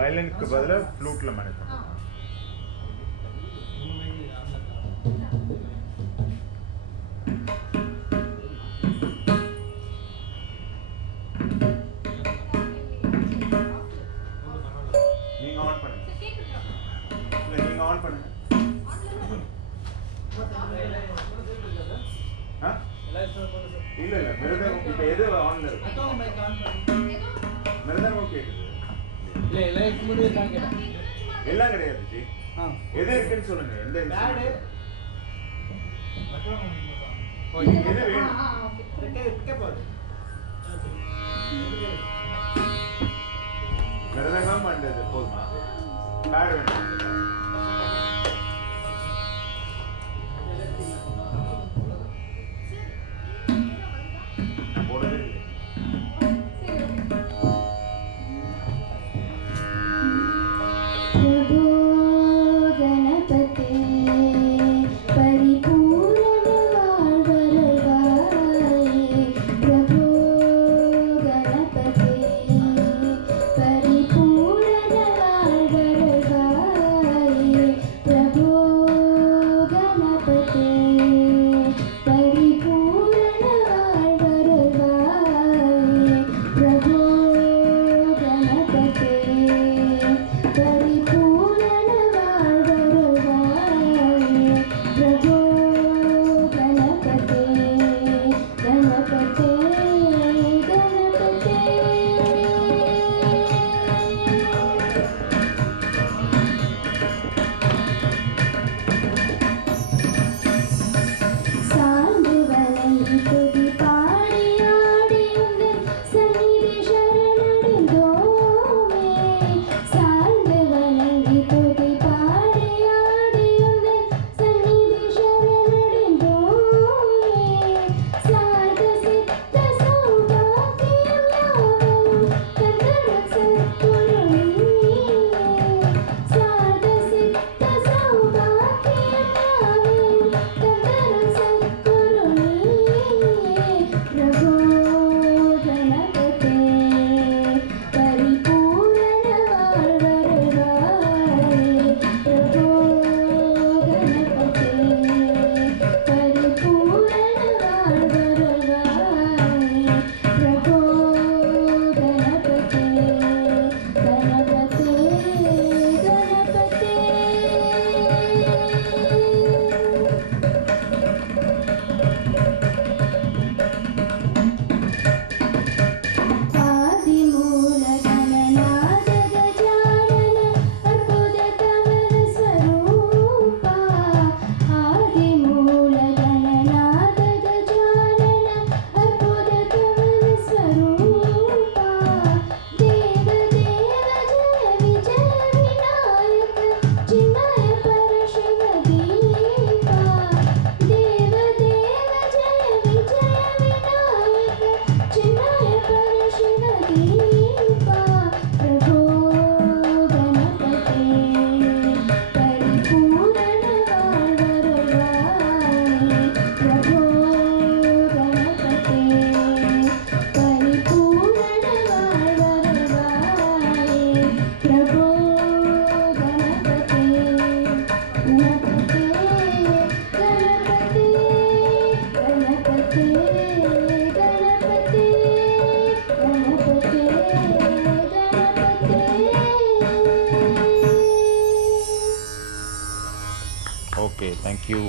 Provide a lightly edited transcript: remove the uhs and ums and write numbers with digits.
வயலினுக்கு பதிலாக ஃப்ளூட்டில் மேனேஜ் பண்ணுறோம். நீங்கள் ஆன் பண்ணுங்க. இல்லை நீங்கள் ஆன் பண்ணுங்க. இல்ல இல்ல மிருதங்கம் இப்ப எது ஆன்ல இருக்கு? மிருதங்கம் கேக்குது. இல்ல எல்லாம் முடிவு தான் கேட்டேன். எல்லாம் கிடையாது ஜி. எது இருக்குன்னு சொல்லுங்க. எந்த பேட் ஓகே எது வேணும்? ஓகே போடு. மிருதங்கம் பண்றது போதுமா? பேட் வேணும். Okay, thank you.